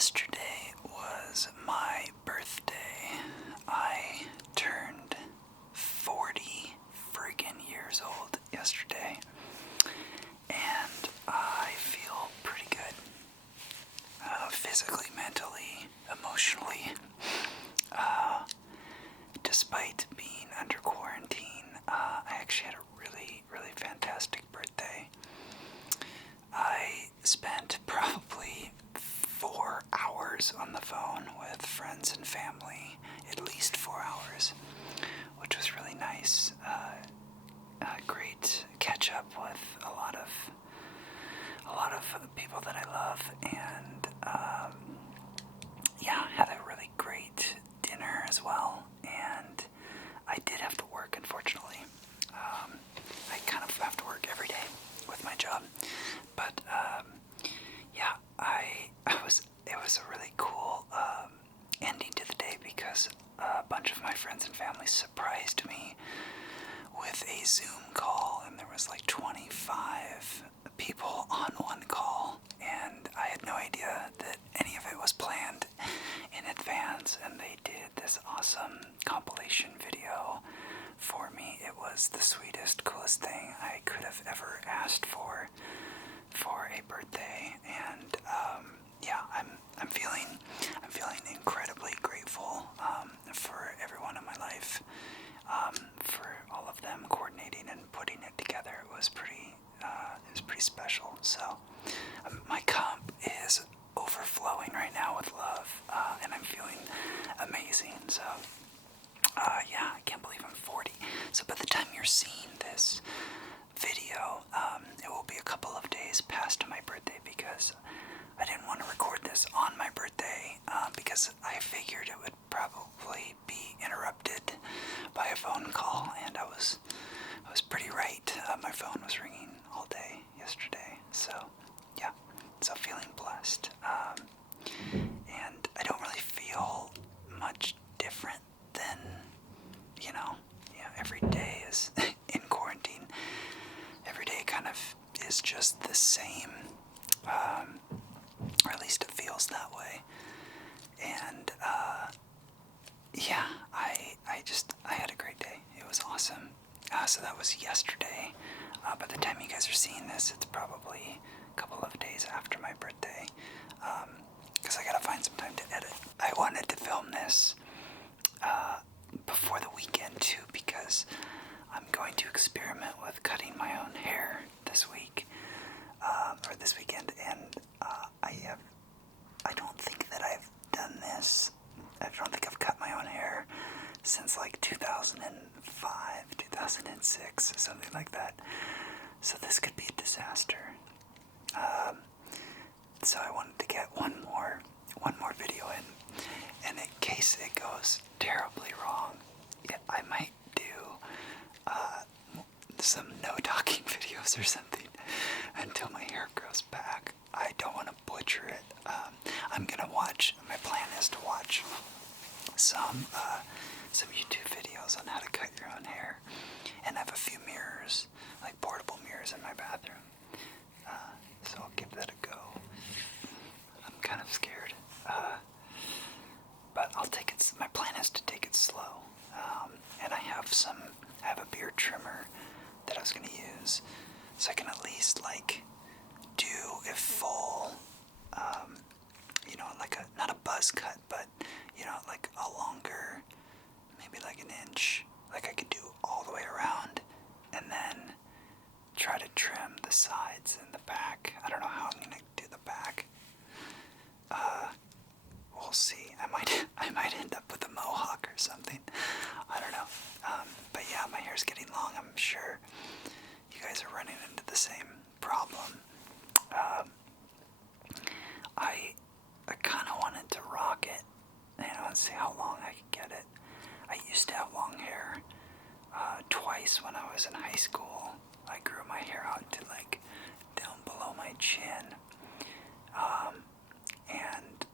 Yesterday was my birthday. I turned 40 friggin' years old yesterday, and I feel pretty good. Physically, mentally, emotionally. Despite being under quarantine, I actually had a really, really fantastic birthday. I spent probably 4 hours on the phone with friends and family, at least 4 hours, which was really nice. Great catch up with a lot of people that I love, and had a really great dinner as well. And I did have to work, unfortunately. I kind of have to work every day with my job, but it was a really cool ending to the day because a bunch of my friends and family surprised me with a Zoom call, and there was like 25 people on one call, and I had no idea that any of it was planned in advance, and they did this awesome compilation video for me. It was the sweetest, coolest thing I could have ever asked for a birthday, and I'm feeling incredibly grateful for everyone in my life, for all of them coordinating and putting it together. It was pretty special. So my cup is overflowing right now with love, and I'm feeling amazing. So I can't believe I'm 40. So by the time you're seeing this video, it will be a couple of days past my birthday, because I didn't want to record this on my birthday, because I figured it would probably be interrupted by a phone call, and I was pretty right. My phone was ringing all day yesterday, so feeling blessed, and I don't really feel much different than every day is in quarantine. Every day kind of is just the same, or at least it feels that way. And I had a great day. It was awesome. So that was yesterday. By the time you guys are seeing this, it's probably a couple of days after my birthday, because I gotta find some time to edit. I wanted to film this before the weekend too, because I'm going to experiment with cutting my own hair this week, or this weekend, and I don't think that I've done this. I don't think I've cut my own hair since like 2005, 2006, something like that. So this could be a disaster. So I wanted to get one more video in, and in case it goes terribly wrong, I might do some no-talking videos or something until my hair grows back. I don't want to butcher it. I'm gonna watch. My plan is to watch some YouTube videos on how to cut your own hair, and I have a few mirrors, like portable mirrors, in my bathroom. So I'll give that a go. I'm kind of scared, but I'll take it. My plan is to take it slow, and I have a beard trimmer that I was gonna use, so I can at least do a full, like not a buzz cut, but like a longer, maybe like an inch. Like I could do all the way around, and then try to trim the sides and the back. I don't know how I'm gonna do the back. We'll see. I might end up with a mohawk or something. I don't know. But yeah, my hair's getting long. I'm sure you guys are running into the same problem. I kind of wanted to rock it, and see how long I could get it. I used to have long hair. Twice when I was in high school, I grew my hair out to down below my chin. And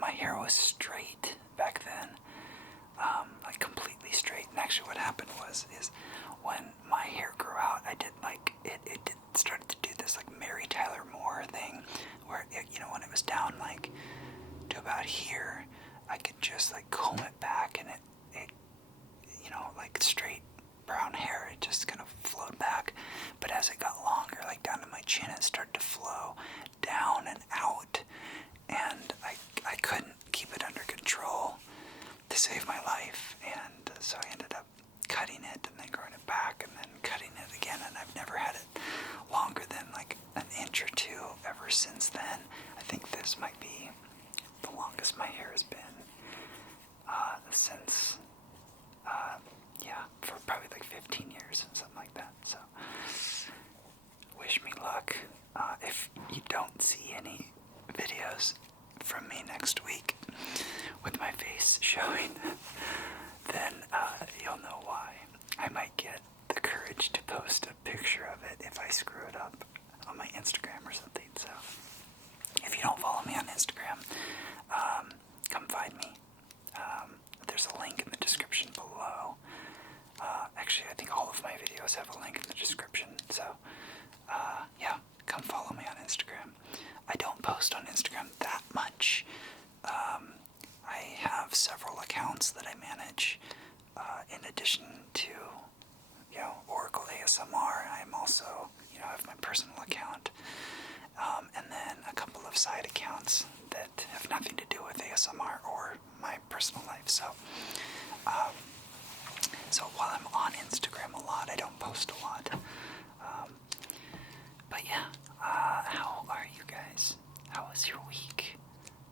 my hair was straight back then, completely straight. And actually what happened is when my hair grew out, I did started to do this Mary Tyler Moore thing, where when it was down about here, I could just like comb it back, and it like straight brown hair, it just kind of flowed back. But as it got longer, like down to my chin, it started to flow down and out, and I couldn't keep it under control to save my life, and so I ended up cutting it and then growing it back and then cutting it again, and I've never had it longer than like an inch or two ever since then. I think this might be the longest my hair has been since for probably like 15 years, something like that. So wish me luck. If you don't see any videos from me next week with my face showing, then you'll know why. I might get the courage to post a picture of it if I screw it up on my Instagram or something. So if you don't follow me on Instagram, come find me. There's a link in the description below. Actually, I think all of my videos have a link in the description. So come follow me on Instagram. I don't post on Instagram that much. I have several accounts that I manage in addition to, Oracle ASMR. I'm also, have my personal account, and then a couple of side accounts that have nothing to do with ASMR or my personal life. So while I'm on Instagram a lot, I don't post a lot. But how are you guys? How was your week?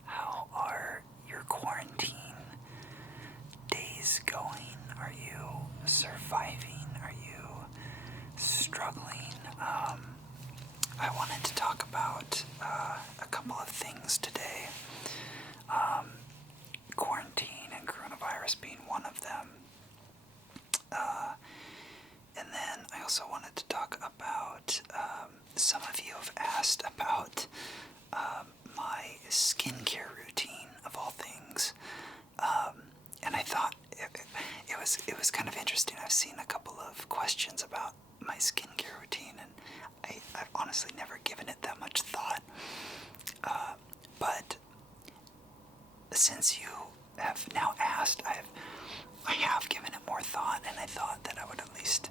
How are your quarantine days going? Are you surviving? Are you struggling? I wanted to talk about a couple of things today. Quarantine and coronavirus being one of them. And then I also wanted to talk about, some of you have asked about my skincare routine, of all things. And I thought it was kind of interesting. I've seen a couple of questions about my skincare routine, and I've honestly never given it that much thought. But since you have now asked, I have given it more thought, and I thought that I would at least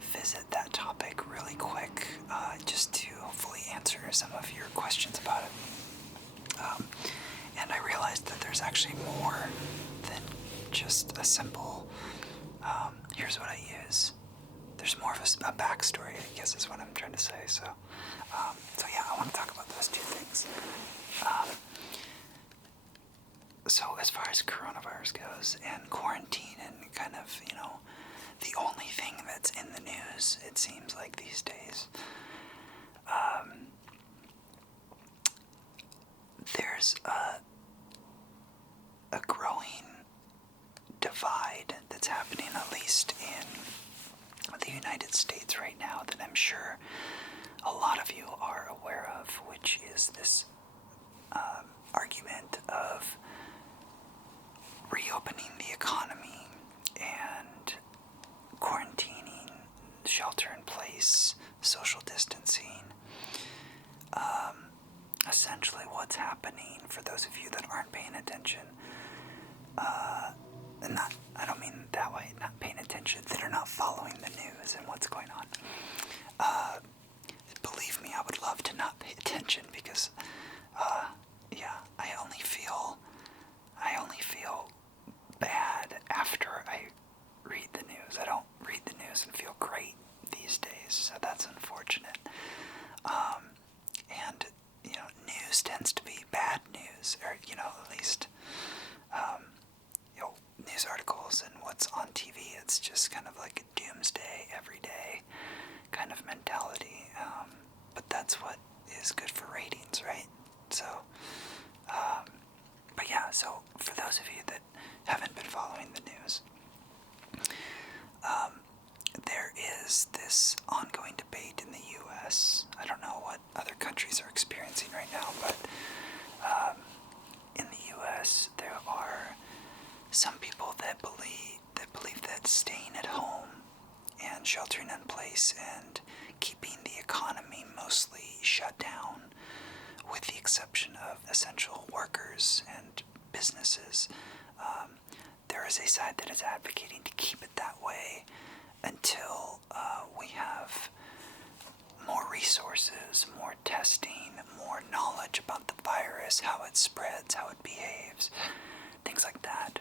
visit that topic really quick, just to hopefully answer some of your questions about it. And I realized that there's actually more than just a simple, here's what I use. There's more of a backstory, I guess is what I'm trying to say. So I want to talk about those two things. So as far as coronavirus goes and quarantine and kind of, the only thing that's in the news, it seems like these days, there's a growing divide that's happening, at least in the United States right now, that I'm sure a lot of you are aware of, which is this argument of reopening the economy and quarantining, shelter in place, social distancing. Essentially what's happening, for those of you that aren't paying attention, and I don't mean that way, not paying attention, that are not following the news and what's going on. Believe me, I would love to not pay attention, because I only feel bad after I read the news. I don't read the news and feel great these days, so that's unfortunate. And news tends to be bad news, or at least news articles and what's on TV. It's just kind of like a doomsday every day kind of mentality. But that's what is good for ratings, right? So, so for those of you that haven't been following the news, there is this ongoing debate in the U.S. I don't know what other countries are experiencing right now, but in the U.S. there are some people that believe that staying at home and sheltering in place and keeping the economy mostly shut down, with the exception of essential workers and businesses, there is a side that is advocating to keep it that way until we have more resources, more testing, more knowledge about the virus, how it spreads, how it behaves, things like that.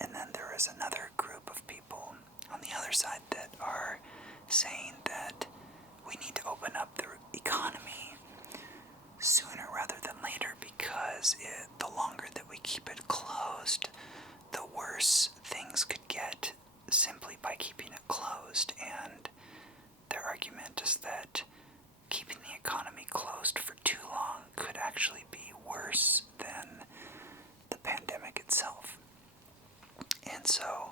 And then there is another group of people on the other side that are saying that we need to open up the economy sooner rather than later, because the longer that we keep it closed, the worse things could get simply by keeping it closed. And their argument is that keeping the economy closed for too long could actually be worse than the pandemic itself. And so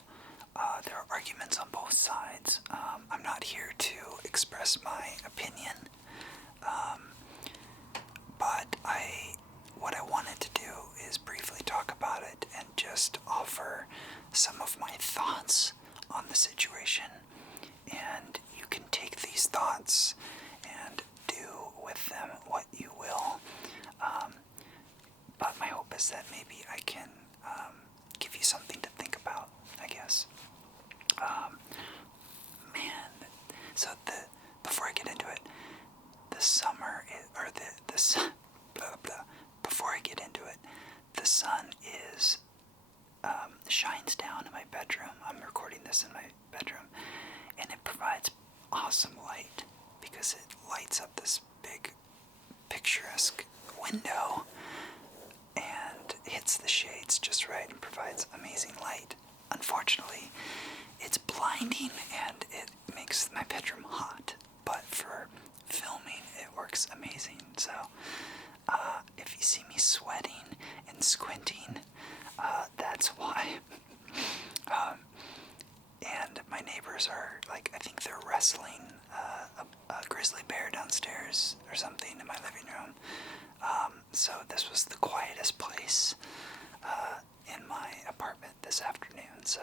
there are arguments on both sides. I'm not here to express my opinion, but what I wanted to do is briefly talk about it and just offer some of my thoughts on the situation. And you can take these thoughts and do with them what you will. But my hope is that maybe I can give you something to think about, I guess. So before I get into it, the summer before I get into it, the sun shines down in my bedroom. I'm recording this in my bedroom, and it provides awesome light because it lights up this big picturesque window and hits the shades just right and provides amazing light. Unfortunately, it's blinding and it makes my bedroom hot, but for filming it works amazing. So if you see me sweating and squinting, that's why. And my neighbors are I think they're wrestling a grizzly bear downstairs or something in my living room. So this was the quietest place in my apartment this afternoon. So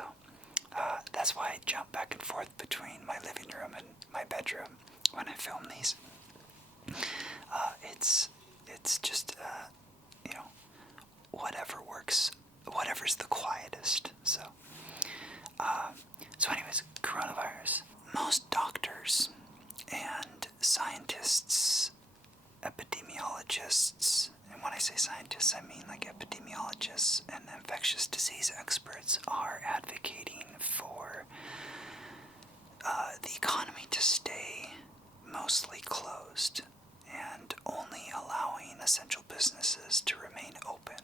that's why I jump back and forth between my living room and my bedroom when I film these. It's just whatever works, whatever's the quietest. So anyways, coronavirus. Most doctors and scientists, epidemiologists, and when I say scientists, I mean epidemiologists and infectious disease experts, are advocating for the economy to stay mostly closed and only allowing essential businesses to remain open.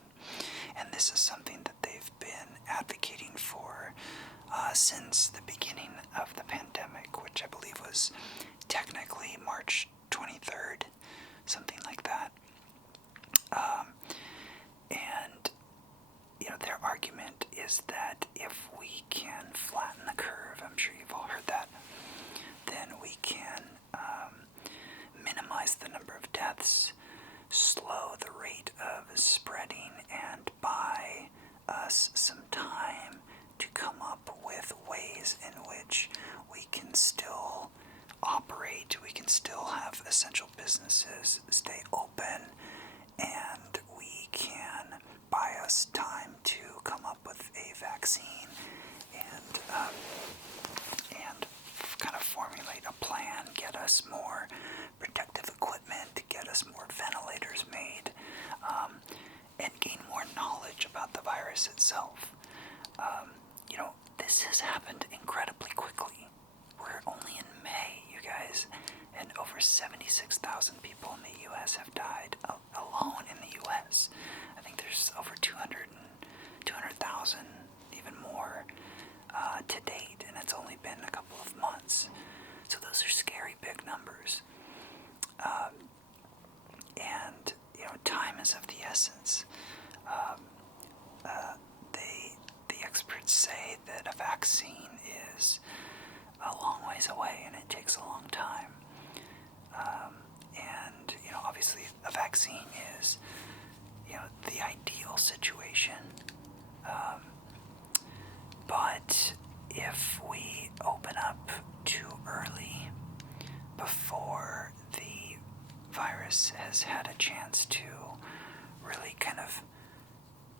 And this is something that they've been advocating for since the beginning of the pandemic, which I believe was technically March 23rd, something like that. And their argument is that if we can flatten the curve, I'm sure you've all heard that, then we can minimize the number of deaths, slow the rate of spreading, and buy us some time to come up with ways in which we can still operate, we can still have essential businesses stay open, and we can buy us time to come up with a vaccine and kind of formulate a plan, get us more protective equipment, get us more ventilators made, and gain more knowledge about the virus itself. This has happened incredibly quickly. We're only in May, you guys, and over 76,000 people in the U.S. have died alone in the U.S. I think there's over 200,000, even more, to date, and it's only been a couple of months. So those are scary big numbers. And time is of the essence. The experts say that a vaccine is a long ways away and it takes a long time. And obviously a vaccine is the ideal situation. But if we open up too early before the virus has had a chance to really kind of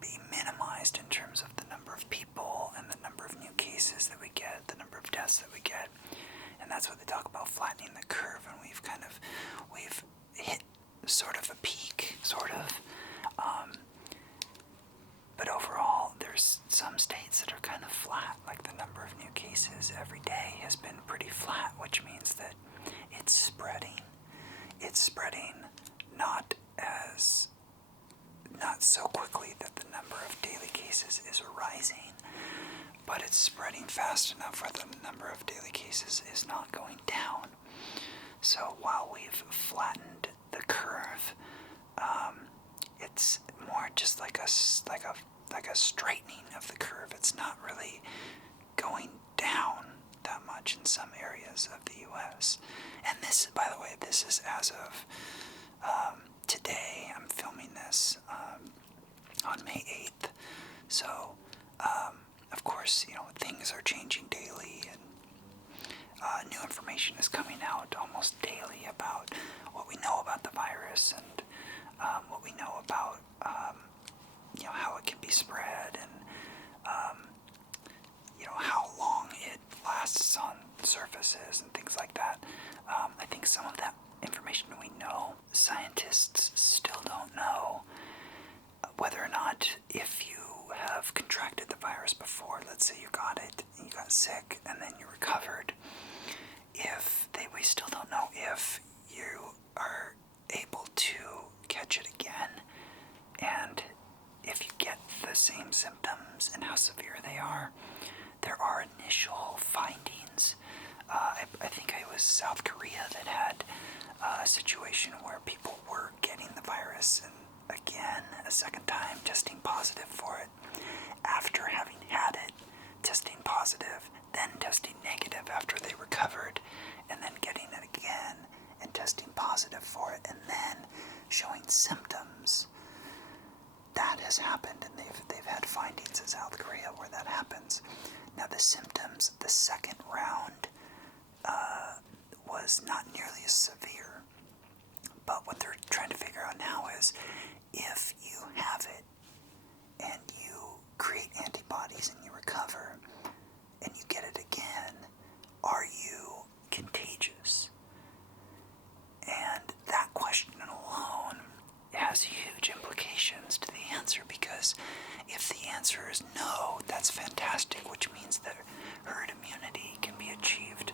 be minimized in terms of the number of people and the number of new cases that we get, the number of deaths that we get. And that's what they talk about, flattening the curve, and we've hit sort of a peak, but overall there's some states that are kind of flat, like the number of new cases every day has been pretty flat, which means that it's spreading not so quickly that the number of daily cases is rising, but it's spreading fast enough where the number of daily cases is not going down. So while we've flattened the curve, it's more just like a straightening of the curve. It's not really going down that much in some areas of the U.S. And this, by the way, this is as of today. I'm filming this on May 8th. So, of course, things are changing daily, and new information is coming out almost daily about what we know about the virus and what we know about how it can be spread, and how long it lasts on surfaces and things like that. I think some of that information we know. Scientists still don't know whether or not, if you have contracted the virus before, let's say you got it, you got sick, and then you recovered, we still don't know if you are able to catch it again, and if you get the same symptoms and how severe they are. There are initial findings. I think it was South Korea that had a situation where people were getting the virus and again, a second time, testing positive for it after having had it, testing positive, then testing negative after they recovered, and then getting it again and testing positive for it, and then showing symptoms. That has happened, and they've had findings in South Korea where that happens. Now, the symptoms, the second round, was not nearly as severe. But what they're trying to figure out now is, if you have it and you create antibodies and you recover and you get it again, are you contagious? And that question alone has huge implications to the answer, because if the answer is no, that's fantastic, which means that herd immunity can be achieved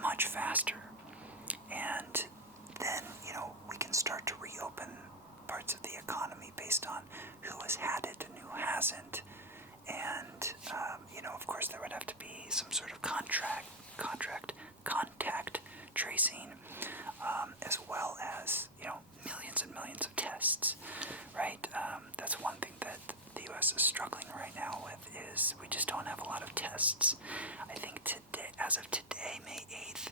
much faster. And then, we can start to reopen parts of the economy based on who has had it and who hasn't. And, of course, there would have to be some sort of contact tracing, as well as, millions and millions of tests, right? That's one thing that the U.S. is struggling right now with, is we just don't have a lot of tests. I think today, as of today, May 8th,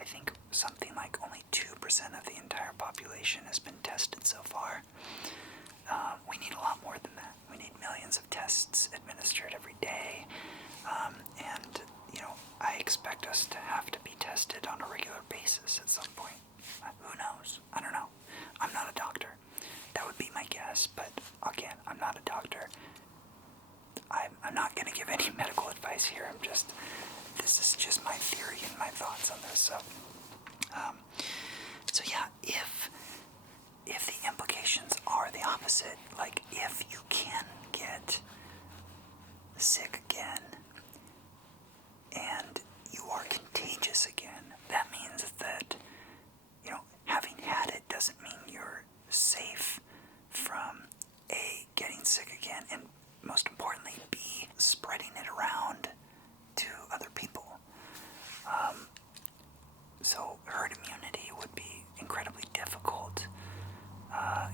I think something like only 2% of the entire population has been tested so far. We need a lot more than that. We need millions of tests administered every day. And, I expect us to have to be tested on a regular basis at some point. Who knows? I don't know. I'm not a doctor. That would be my guess, but again, I'm not a doctor. I'm not going to give any medical advice here. This is just my theory and my thoughts on this. So yeah, if the implications are the opposite, like if you can get sick again and you are contagious again, that means that, having had it doesn't mean you're safe from A, getting sick again, and most importantly, B, spreading it around to other people. So herd immunity would be incredibly difficult,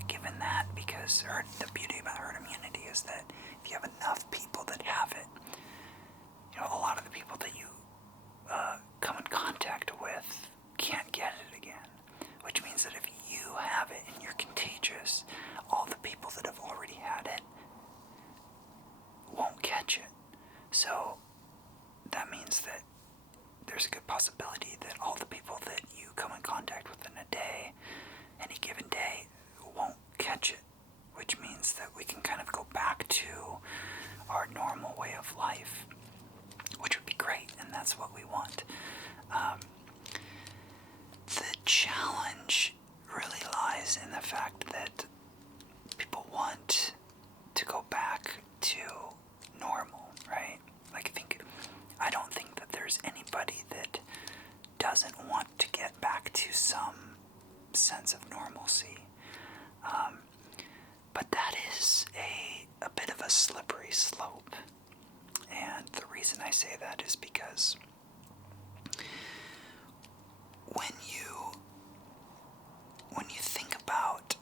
given that, because the beauty about herd immunity is that if you have enough people that have it, a lot of the people that you come in contact with can't get it again, which means that if you have it and you're contagious, all the people that have already had it won't catch it. So that means that there's a good possibility that all the people that you come in contact with in a day any given day won't catch it, which means that we can kind of go back to our normal way of life, which would be great, and that's what we want. The challenge really lies in the fact that people want to go back to normal, right? I don't think that there's anybody that doesn't want to get back to some sense of normalcy. But that is a bit of a slippery slope. And the reason I say that is because when you think about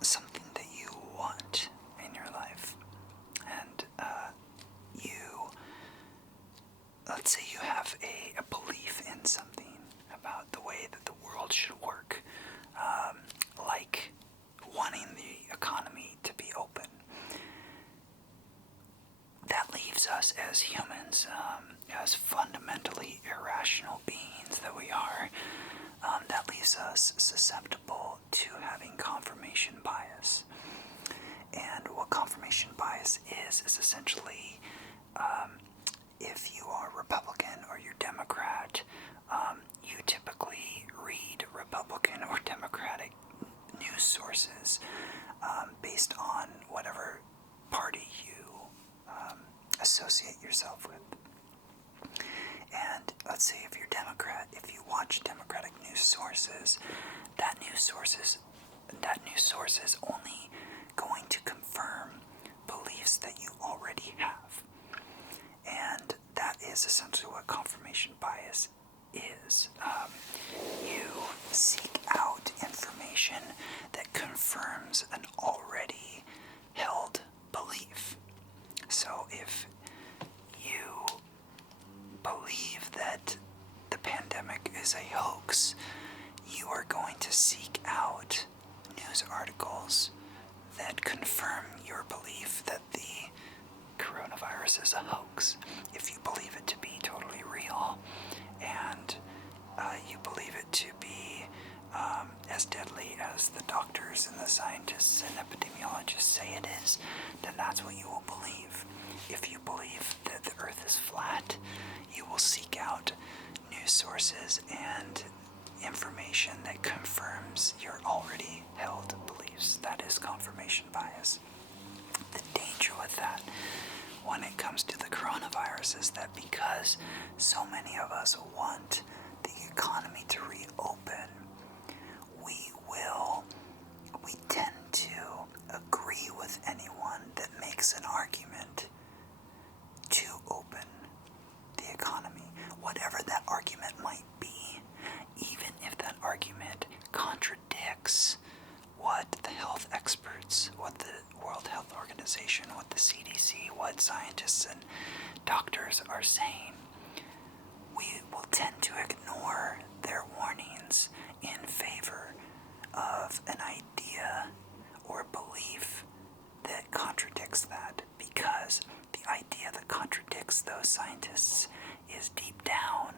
something that you want in your life, and let's say you have a belief in something about the way that the world should work, like wanting the economy to be open. That leaves us as humans, as fundamentally irrational beings that we are, that leaves us susceptible to having confirmation bias. And what confirmation bias is essentially, if you are Republican or you're Democrat, you typically read Republican or Democratic news sources based on whatever party you associate yourself with. And let's say if you're Democrat, if you watch Democratic news sources, that news source is only going to confirm beliefs that you already have. And that is essentially what confirmation bias is. You seek out information that confirms an already held belief. So if you believe that the pandemic is a hoax, you are going to seek out news articles that confirm your belief that the coronavirus is a hoax. If you believe it to be totally real, and you believe it to be as deadly as the doctors and the scientists and epidemiologists say it is, then that's what you will believe. If you believe that the earth is flat, you will seek out news sources and information that confirms your already held beliefs. That is confirmation bias. The danger with that when it comes to the coronavirus is that because so many of us want the economy to reopen, we tend to agree with anyone that makes an argument to open the economy, whatever that argument might be, even if that argument contradicts what the health experts, what the World Health Organization, what the CDC, what scientists and doctors are saying. We will tend to ignore their warnings in favor of an idea or belief that contradicts that, because the idea that contradicts those scientists is deep down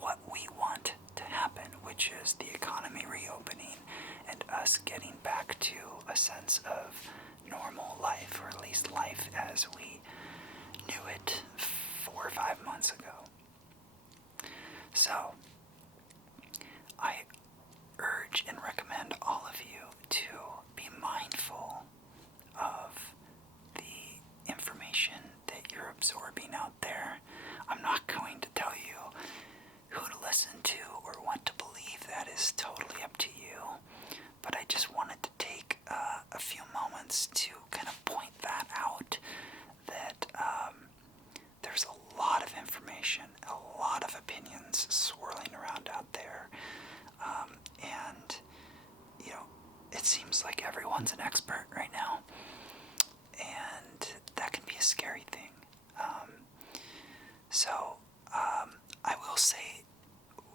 what we want to happen, which is the economy reopening and us getting back to a sense of normal life, or at least life as we knew it 4 or 5 months ago. So, I urge and recommend all of you to be mindful of the information that you're absorbing out there. I'm not going to tell you who to listen to or what to believe. That is totally up to you. But I just wanted to take a few moments to kind of point that out, that there's a lot of information, a lot of opinions swirling around out there. And, it seems like everyone's an expert right now. And that can be a scary thing. So I will say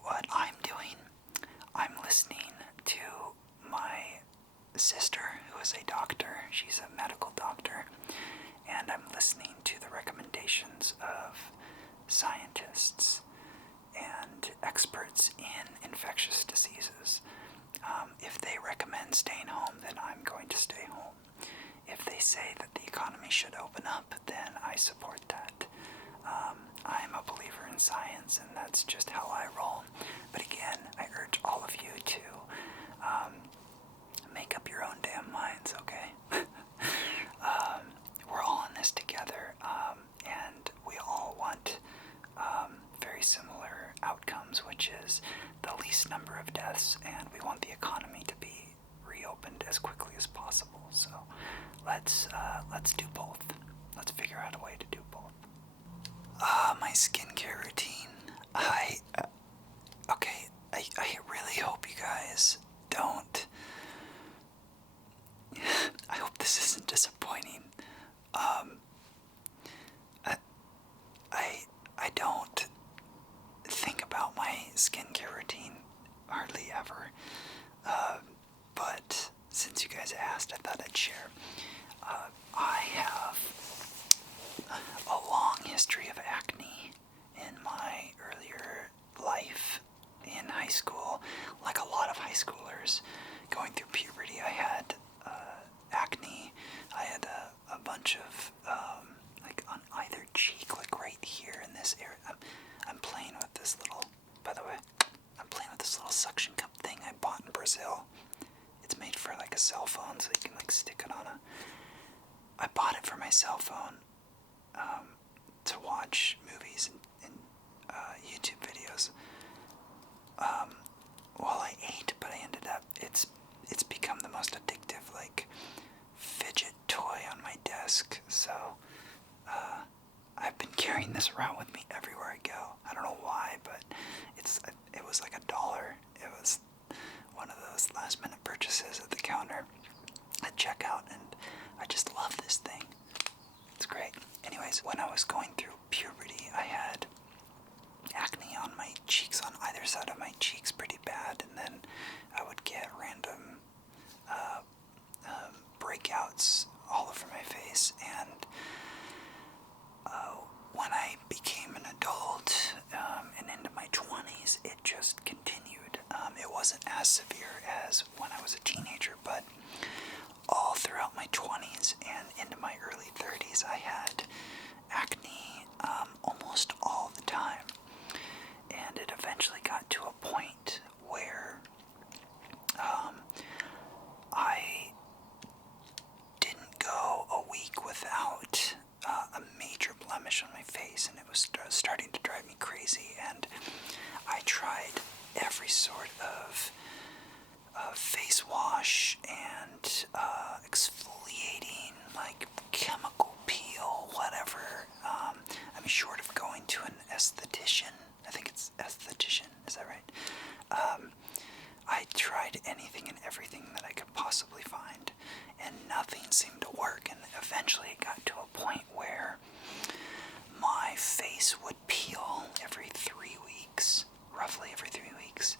what I'm doing. I'm listening to my sister, who is a doctor. She's a medical doctor. And I'm listening to the recommendations of scientists and experts in infectious diseases. If they recommend staying home, then I'm going to stay home. If they say that the economy should open up, then I support that. I'm a believer in science, and that's just how I roll. But again, I urge all of you to make up your own damn minds, okay? We're all in this together, and we all want very similar outcomes, which is the least number of deaths, and we want the economy to be reopened as quickly as possible. So let's do both. Let's figure out a way to do both. My skincare routine. I really hope you guys don't. I hope this isn't disappointing. I don't think about my skincare routine hardly ever. But since you guys asked, I thought I'd share. I have a long history of acne in my earlier life in high school. Like a lot of high schoolers going through puberty, I had acne. I had a bunch of like on either cheek, like right here in this area. I'm playing with this little, by the way, I'm playing with this little suction cup thing I bought in Brazil. It's made for like a cell phone, so you can like stick it on a. I bought it for my cell phone to watch movies and YouTube videos while I ate, but I ended up it's become the most addictive like fidget toy on my desk. So I've been carrying this around with me everywhere I go. I don't know why, but it was like $1. It was one of those last minute purchases at the counter at checkout, and I just love this thing. It's great. Anyways, when I was going through puberty, I had acne on my cheeks, on either side of my cheeks, pretty bad, and then I would get random breakouts all over my face, and when I became an adult and into my 20s, it just continued. It wasn't as severe as when I was a teenager, but all throughout my 20s and into my early 30s, I had acne almost all the time. And it eventually got to a point where I didn't go a week without a major blemish on my face, and it was starting to drive me crazy. And I tried every sort of face wash and exfoliating, like chemical peel, whatever. Short of going to an esthetician. I think it's esthetician, is that right? I tried anything and everything that I could possibly find, and nothing seemed to work. And eventually it got to a point where my face would peel every 3 weeks, roughly every 3 weeks.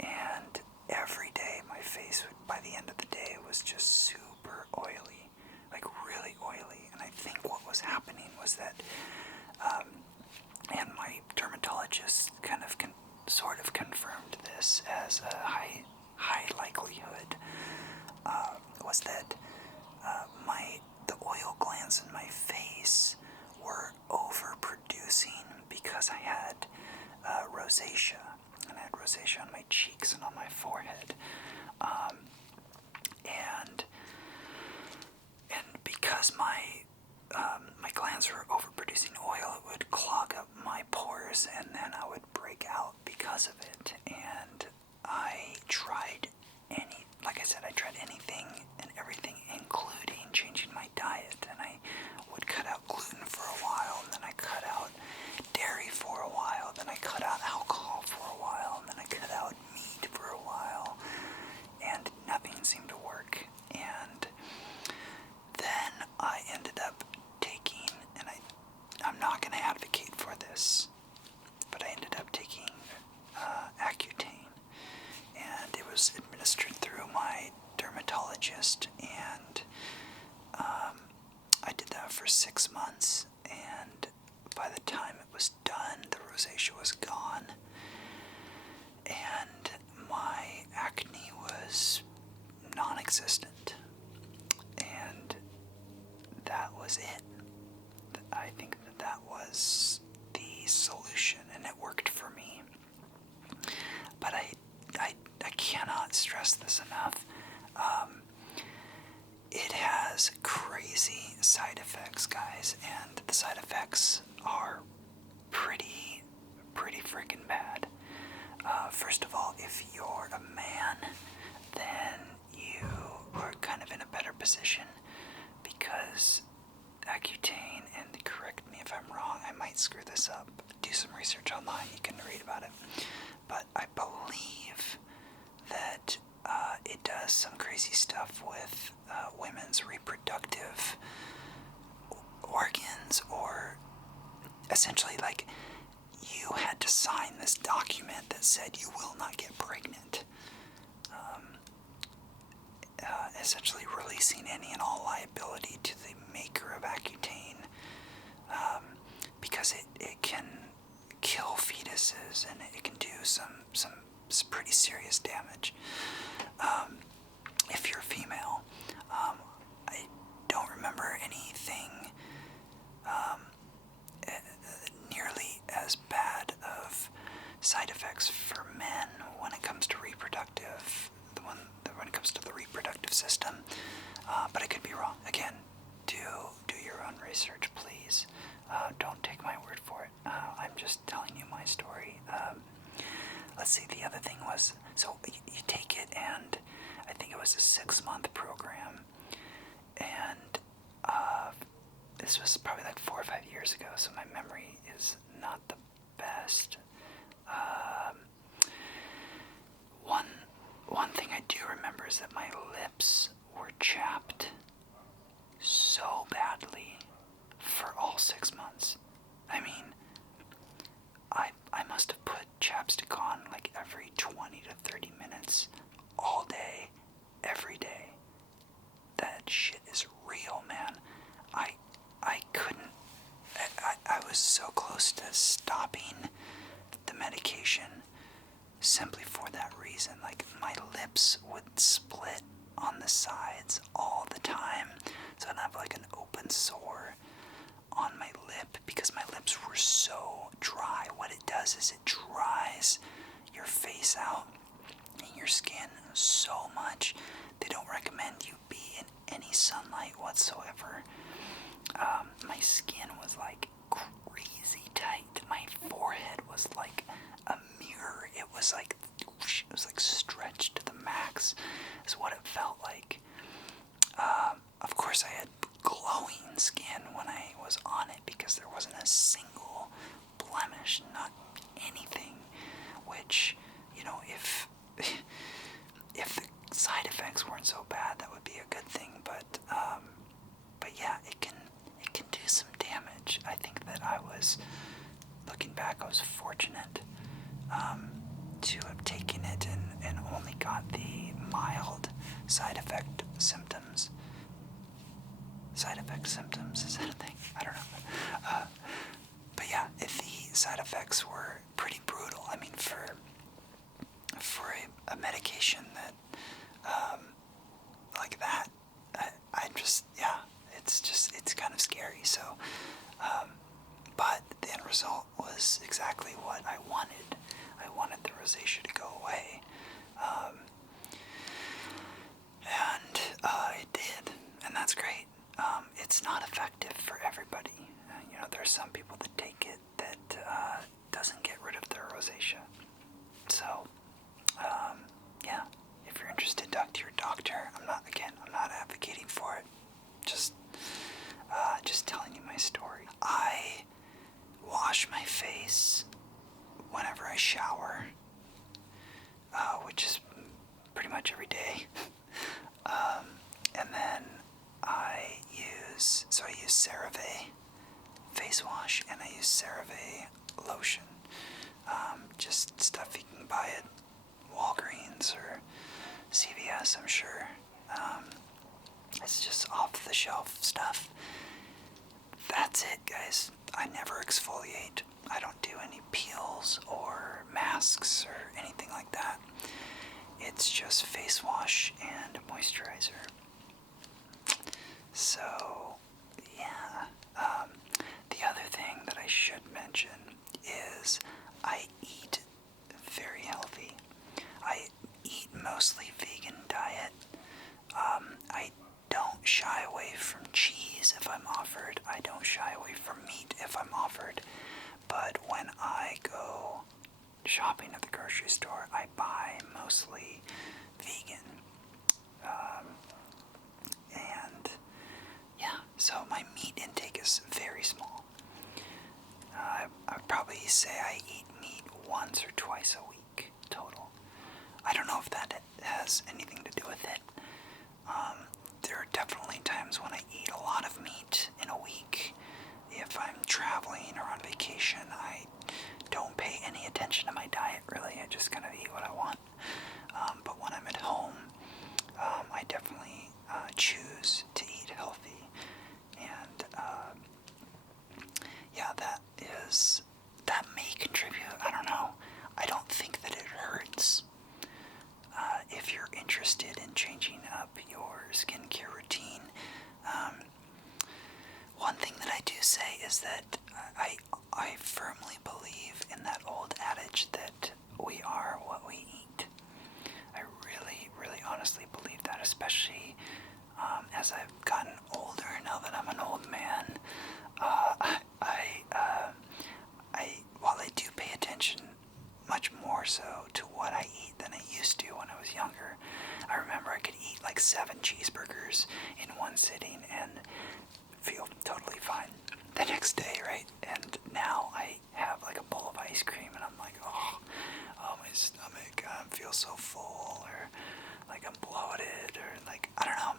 And every day my face would, by the end of the day, it was just super oily, like really oily. And I think what was happening was that and my dermatologist kind of sort of confirmed this as a high likelihood, was that the oil glands in my face were overproducing because I had rosacea, and I had rosacea on my cheeks and on my forehead, and because my glands were overproducing oil, it would clog up my pores, and then I would break out because of it. And I tried anything and everything, including changing my diet. And I would cut out gluten for a while, and then I cut out dairy for a while, then I cut out alcohol for a while, and then I cut out meat for a while, and nothing seemed to work. And then I ended up taking, and I'm not going to advocate for this, but I ended up taking Accutane, and it was administered through my dermatologist, and I did that for 6 months, and by the time it was done, the rosacea was gone, and my acne was it. I think that was the solution, and it worked for me. But I cannot stress this enough. It has crazy side effects, guys, and the side effects are pretty freaking bad. First of all, if you're a man, then you are kind of in a better position because Accutane, and correct me if I'm wrong, I might screw this up, do some research online, you can read about it, but I believe that it does some crazy stuff with women's reproductive organs, or essentially, like, you had to sign this document that said you will not get pregnant, essentially releasing any and all liability to the maker of Accutane, because it can kill fetuses and it can do some pretty serious damage. If you're a female, I don't remember anything nearly as bad of side effects for men when it comes to reproductive, when it comes to the reproductive system, but I could be wrong. Again, do your own research, please. Don't take my word for it. I'm just telling you my story. Let's see, the other thing was, so you take it, and I think it was a 6-month program, and this was probably like 4 or 5 years ago, so my memory is not the best. One thing I do remember is that my lips were chapped so badly for all 6 months. I mean, I must have put chapstick on like every 20 to 30 minutes, all day, every day. That shit is real, man. I couldn't, I was so close to stopping the medication simply for that reason. Like, my lips would split on the sides all the time, so I'd have like an open sore on my lip because my lips were so dry. What it does is it dries your face out and your skin so much. They don't recommend you be in any sunlight whatsoever. My skin was like crazy tight. My forehead was like a mirror. It was like stretched to the max is what it felt like. Of course, I had glowing skin when I was on it because there wasn't a single blemish, not anything, which, you know, if the side effects weren't so bad, that would be a good thing, but yeah, it can do some damage. I think that looking back, I was fortunate to have taken it and only got the mild side effect symptoms. Side effect symptoms, is that a thing? I don't know. But yeah, if the side effects were pretty brutal. I mean, for a medication that, like that, I just, yeah, it's kind of scary. So, but the end result was exactly what I wanted. I wanted the rosacea to go away. And it did, and that's great. It's not effective for everybody. You know, there are some people that take it that doesn't get rid of their rosacea. So, yeah, if you're interested, talk to your doctor. I'm not advocating for it. Just telling you my story. I wash my face whenever I shower, which is pretty much every day. And then I use CeraVe face wash, and I use CeraVe lotion. Just stuff you can buy at Walgreens or CVS, I'm sure. It's just off-the-shelf stuff. That's it, guys. I never exfoliate. I don't do any peels or masks or anything like that. It's just face wash and moisturizer. So, yeah, shy away from cheese if I'm offered. I don't shy away from meat if I'm offered. But when I go shopping at the grocery store, I buy mostly vegan. And yeah, so my meat intake is very small. I would probably say I eat meat once or twice a week total. I don't know if that has anything to do with it. There are definitely times when I eat a lot of meat in a week. If I'm traveling or on vacation, I don't pay any attention to my diet, really. I just kind of eat what I want. But when I'm at home, I definitely choose to eat healthy. And yeah, that may contribute. I don't know. I don't think that it hurts. If you're interested in changing up your skincare routine, one thing that I do say is that I firmly believe in that old adage that we are what we eat. I really, really honestly believe that, especially as I've gotten older, now that I'm an old man. While I do pay attention much more so to what I eat than I used to when I was younger. I remember I could eat like 7 cheeseburgers in one sitting and feel totally fine the next day, right? And now I have like a bowl of ice cream and I'm like, oh my stomach feels so full, or like I'm bloated, or like, I don't know,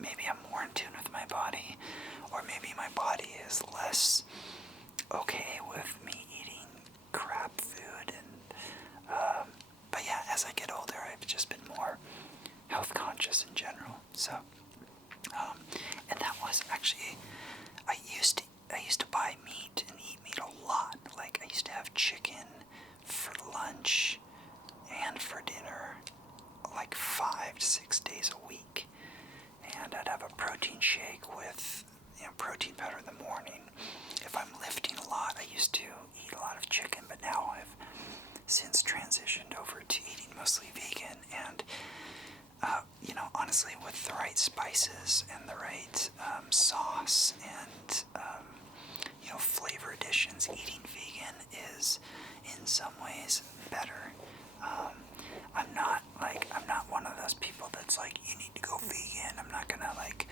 maybe I'm more in tune with my body, or maybe my body is less okay with me eating crap food. And but yeah, as I get older, I've just been more health conscious in general. So and that was actually, I used to buy meat and eat meat a lot. Like I used to have chicken for lunch and for dinner like 5 to 6 days a week. And I'd have a protein shake with protein powder in the morning. If I'm lifting a lot, I used to eat a lot of chicken, but now I've since transitioned over to eating mostly vegan. And honestly, with the right spices and the right sauce and flavor additions, eating vegan is in some ways better. I'm not one of those people that's like, you need to go vegan. I'm not gonna like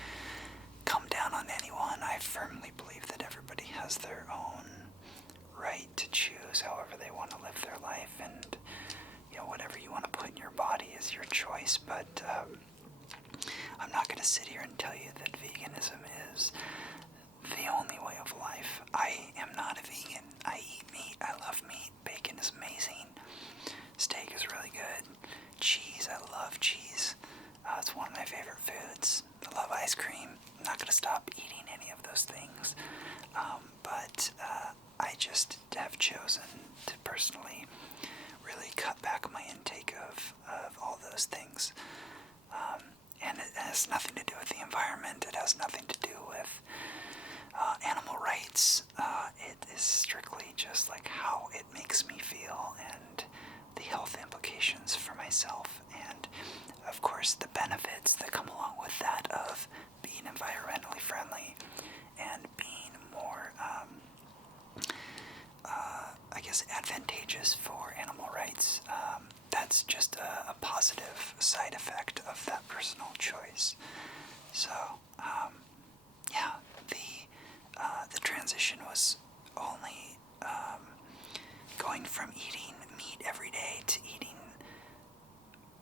come down on anyone. I firmly believe that everybody has their own right to choose however they want to live their life, and whatever you want to put in your body is your choice. But I'm not going to sit here and tell you that veganism is the only way of life. I am not a vegan. I eat meat. I love meat. Bacon is amazing. Steak is really good. Cheese, I love cheese. It's one of my favorite foods. I love ice cream. I'm not going to stop eating any of those things. But I just have chosen to personally really cut back my intake of all those things. And it has nothing to do with the environment. It has nothing to do with animal rights. It is strictly just like how it makes me feel and the health implications for myself. And of course the benefits that come along with that of being environmentally friendly and being more advantageous for animal rights. That's just a positive side effect of that personal choice. So yeah, the transition was only going from eating meat every day to eating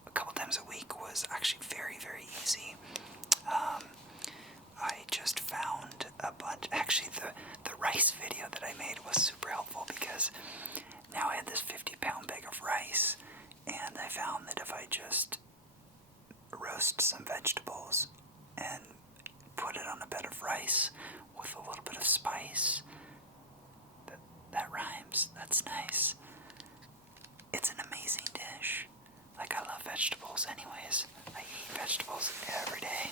a couple times a week was actually very, very easy. I just found a bunch. Actually, the rice video that I made was super helpful because now I had this 50-pound bag of rice, and I found that if I just roast some vegetables and put it on a bed of rice with a little bit of spice, that rhymes. That's nice. It's an amazing dish. Like, I love vegetables anyways. I eat vegetables every day.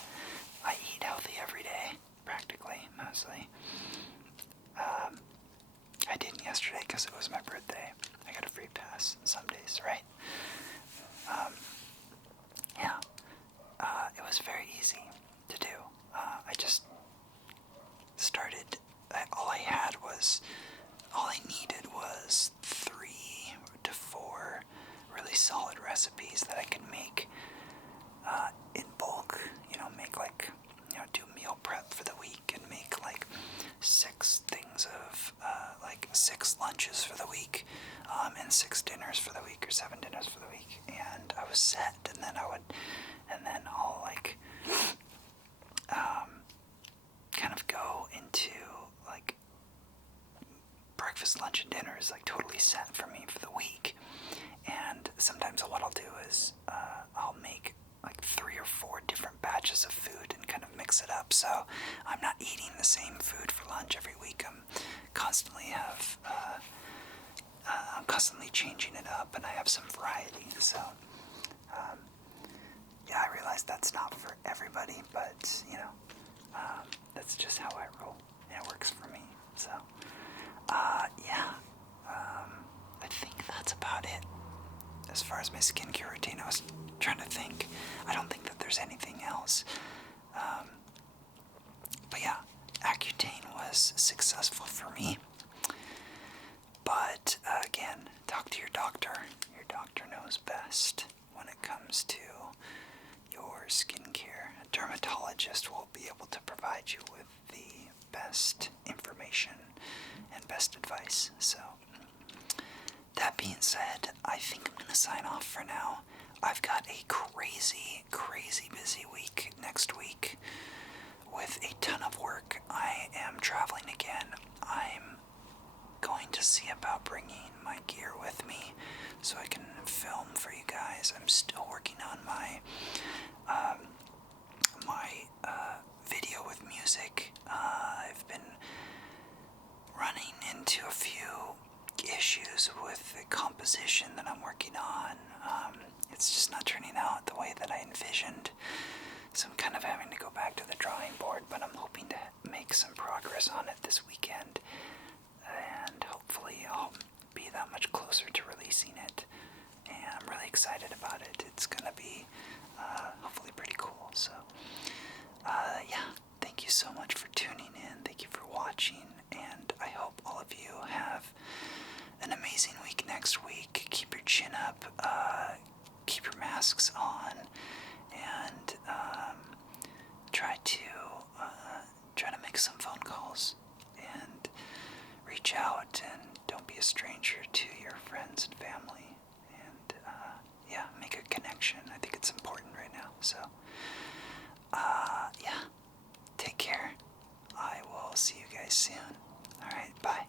I eat healthy every day, practically, mostly. I didn't yesterday because it was my birthday. I got a free pass some days, right? Yeah. It was very easy to do. all I needed was 3 to 4 really solid recipes that I could make in bulk. Make like, do meal prep for the week and make like 6 things of, like 6 lunches for the week, and 6 dinners for the week, or 7 dinners for the week, and I was set. And then I'll like, kind of go into like breakfast, lunch, and dinner is like totally set for me for the week. And sometimes what I'll do is I'll make like 3 or 4 different batches of food and kind of mix it up, so I'm not eating the same food for lunch every week. I'm constantly changing it up, and I have some variety. So yeah, I realize that's not for everybody, but that's just how I roll, and it works for me. So yeah, I think that's about it as far as my skincare routine. I was trying to think. I don't think that there's anything else. But yeah, Accutane was successful for me. But again, talk to your doctor. Your doctor knows best when it comes to your skincare. A dermatologist will be able to provide you with the best information and best advice. So, that being said, I think I'm going to sign off for now. I've got a crazy, crazy busy week next week with a ton of work. I am traveling again. I'm going to see about bringing my gear with me so I can film for you guys. I'm still working on my video with music. I've been running into a few issues with the composition that I'm working on. It's just not turning out the way that I envisioned, so I'm kind of having to go back to the drawing board, but I'm hoping to make some progress on it this weekend, and hopefully I'll be that much closer to releasing it, and I'm really excited about it. It's gonna be hopefully pretty cool. So yeah, thank you so much for tuning in. Thank you for watching, and I hope all of you have an amazing week next week. Keep your chin up, keep your masks on, and try to make some phone calls and reach out, and don't be a stranger to your friends and family, and yeah, make a connection. I think it's important right now. So yeah, take care. I will see you guys soon. Alright, bye.